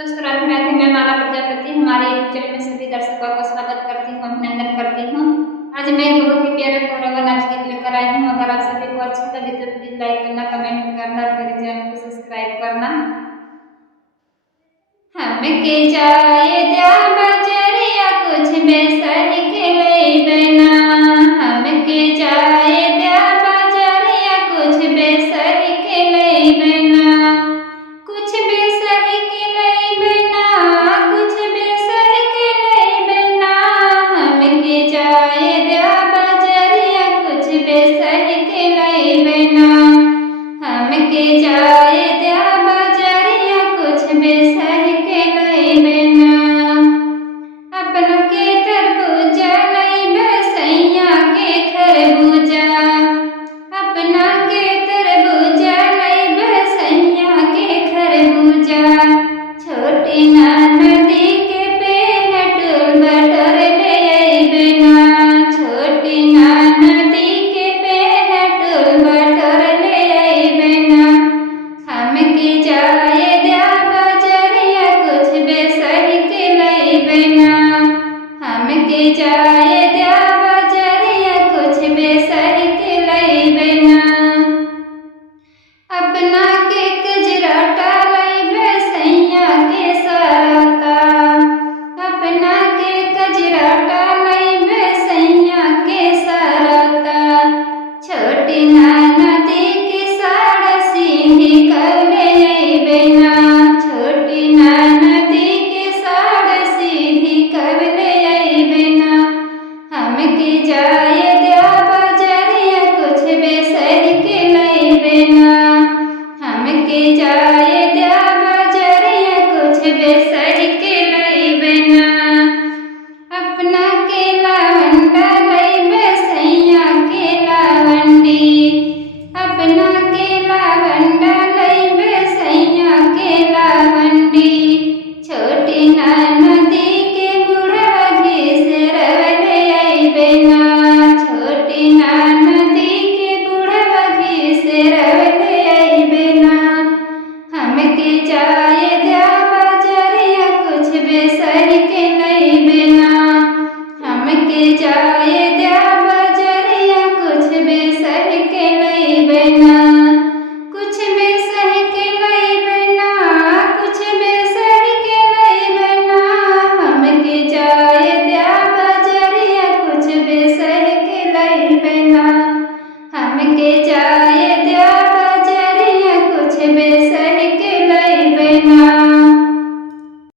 दोस्तों राधे राधे। मैं माला प्रजापति हमारे यूट्यूब चैनल में सभी दर्शकों का स्वागत करती हूँ, अभिनंदन करती हूँ। आज मैं एक बहुत ही प्यारा कोरावा नाच गीत लेकर आई हूँ। अगर आप सभी को अच्छा लगे तो प्लीज लाइक करना, कमेंट करना और मेरे चैनल को सब्सक्राइब करना। हमें के जाए